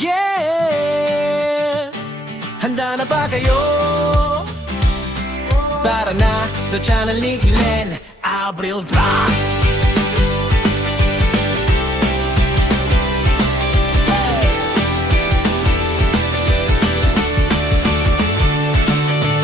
Yeah! Handa na ba kayo? Tara na sa channel ni Glenn Abril Vlog.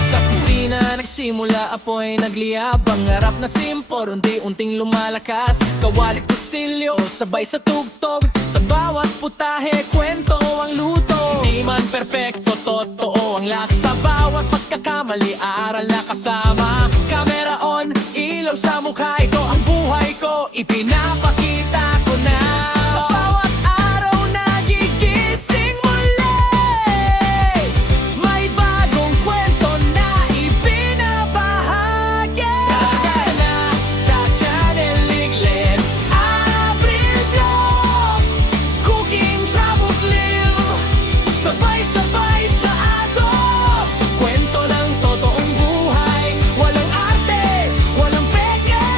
Sa kusina nagsimula apoy nagliyab. Pangarap na simpor, unti-unting lumalakas. Kawalit kutsilyo, sabay sa tugtog. Sa bawat putahe, kwento ang luto. Di man perpekto, totoo ang lasa. Bawat pagkakamali, aral na kasama. Camera on, ilaw sa mukha. Ito ang buhay ko, ipinapakita ko na. Sa bawat araw nagigising muli, may bagong kwento na ibinabahagi. Tara na sa channel ni Glenn Abril Vlog. Cooking, travels, live, sabay-sabay sa atos. Kwento ng totoong buhay, walang arte, walang peke.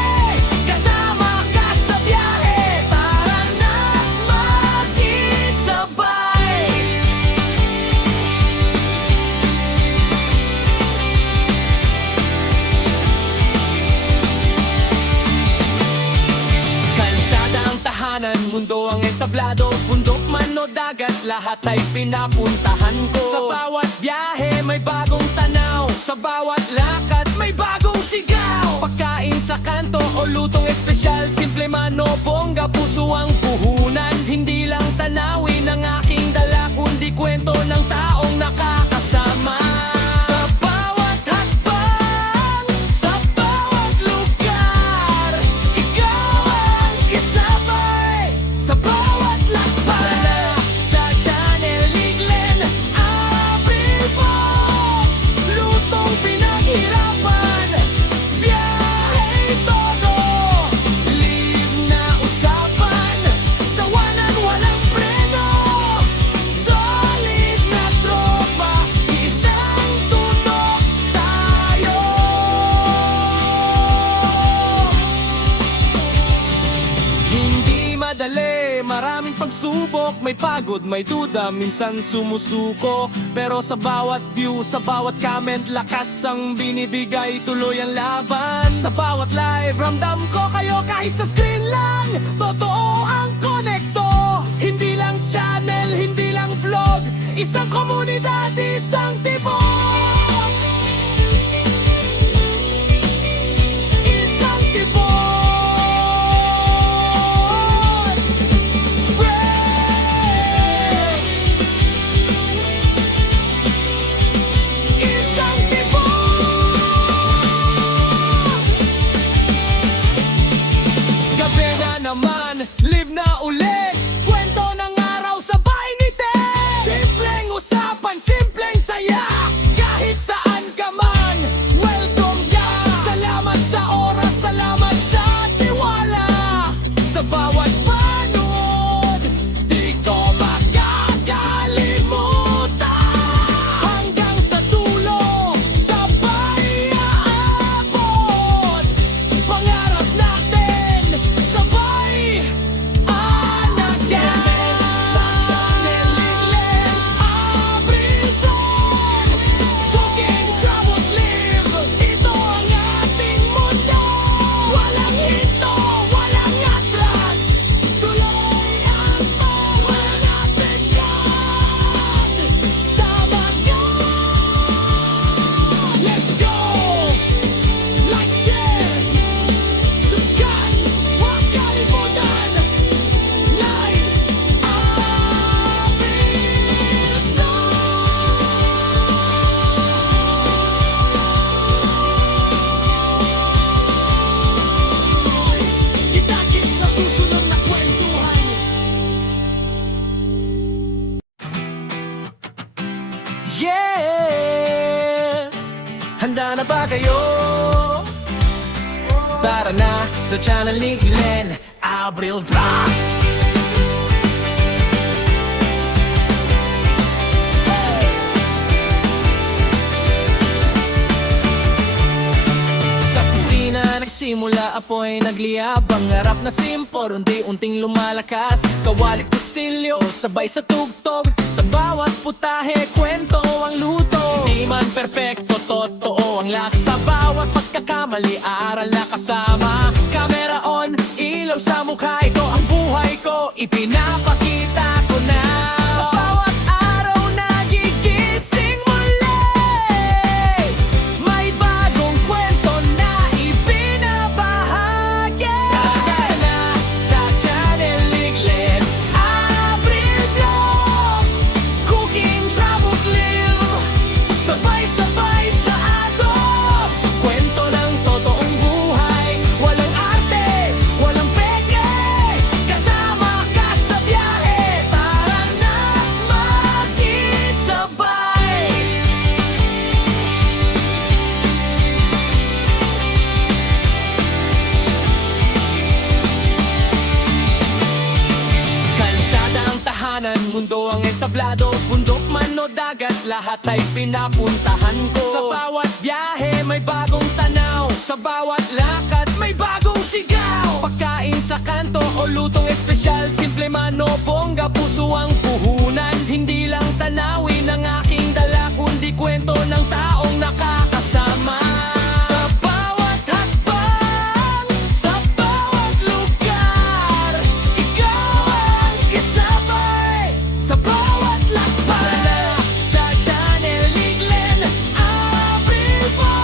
Kasama ka sa biyahe, tara na makisabay. Kalsada ang tahanan, mundo ang entablado. Bundok man o dagat, lahat ay pinapuntahan ko. Sa bawat biyahe may bagong tanaw, sa bawat lakad may bagong sigaw. Pagkain sa kanto o lutong espesyal, simple man o bongga, puso ang puhunan. Hindi lang tanawin ang aking dala, kundi kwento ng taong nakakasama. Sa bawat hakbang, sa bawat lugar, ikaw ang kasabay. Sa bawat lakbay, sa channel ni Glenn Abril Vlog. Lutong pinaghirapan, biyahe todo. Live na usapan, tawanan walang preno. Solid na tropa, isang tutok tayo. Hindi madali, maraming pagsubok. May pagod, may duda, minsan sumusuko. Pero sa bawat view, sa bawat comment, lakas ang binibigay, tuloy ang laban. Sa bawat live, ramdam ko kayo kahit sa screen lang. Totoo ang konekto, hindi lang channel, hindi lang vlog. Isang komunidad, isang tibok. Isang tibok. Isang tibok. Gabi na naman, live na ulit. Kwento ng araw, sabay ngiti. Simpleng usapan, simpleng saya. Kahit saan ka man, welcome ka. Salamat sa oras, salamat sa tiwala. Sa bawat panood, di ko makakalimutan. Hanggang sa dulo, sabay aabot. Pangarap natin, sabay anagan. Sa channel ni Glenn Abril Vlog. Cooking, travels, live, ito ang ating mundo. Walang hinto, walang atras, tuloy ang paghanapin yan. Sama ka, let's go. Like, share, subscribe, huwag kalimutan. Like Abril Vlog. Kita-kits sa susunod na kwentuhan. Yeah! Handa na ba kayo? Tara na sa channel ni Glenn Abril Vlog. Sa kusina nagsimula apoy nagliyab. Pangarap na simpor, unti-unting lumalakas. Kawalit kutsilyo, sabay sa tugtog. Sa bawat putahe, kwento ang luto. Di man perpekto, totoo ang lasa. Bawat pagkakamali, aral na kasama. Camera on, ilaw sa mukha. Ito ang buhay ko, ipinapakita ko na. Sa bawat araw nagigising muli, may bagong kwento na ibinabahagi. Tagal na sa Channel Liglen, Abril Vlog, Cooking Travels Live, sabay-sabay sa agos. Kwento ng totoong buhay, walang arte, walang peke. Kasama ka sa biyahe, tara na makisabay. Kalsada ang tahanan, mundo ang entablado. Bundok man o dagat, lahat ay pinapuntahan ko. Sa bawat biyahe may bagong tanaw, sa bawat lakad may bagong sigaw. Pagkain sa kanto o lutong espesyal, simple man o bongga, puso ang puhunan. Hindi lang tanawin ang aking dala, kundi kwento ng taong nakakasama. Sa bawat hakbang, sa bawat lugar, ikaw ang kasabay. Sa bawat lakbay, sa Channel Liglen, Abril po.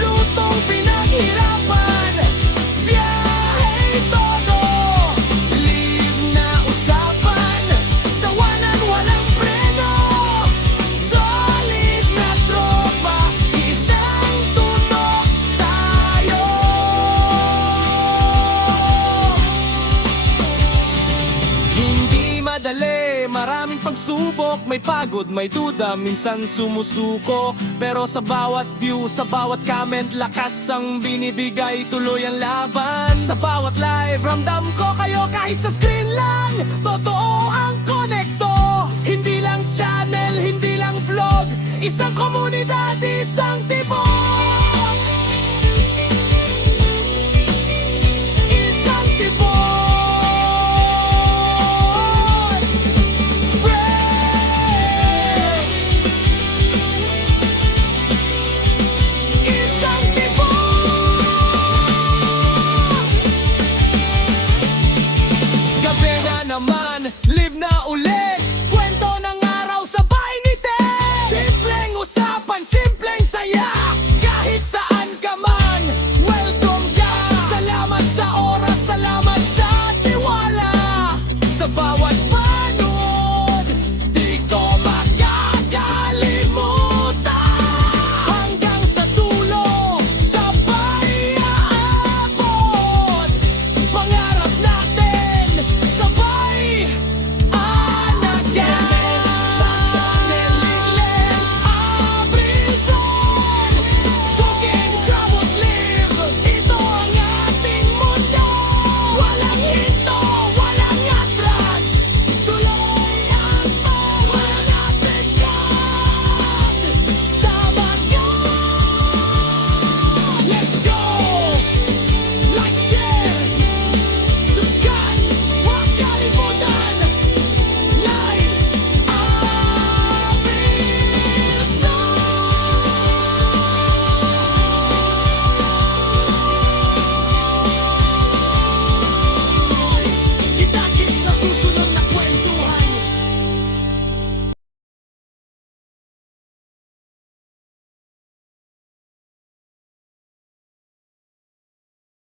Lutong pinaghirapan, biyahe todo. Live na usapan, tawanan walang preno. Solid na tropa, isang tunog tayo. Hindi madali, maraming pagsubok. May pagod, may duda, minsan sumusuko. Pero sa bawat view, sa bawat comment, lakas ang binibigay, tuloy ang laban. Sa bawat live, ramdam ko kayo kahit sa screen lang. Totoo ang konekto, hindi lang channel, hindi lang vlog. Isang komunidad, isang tibok.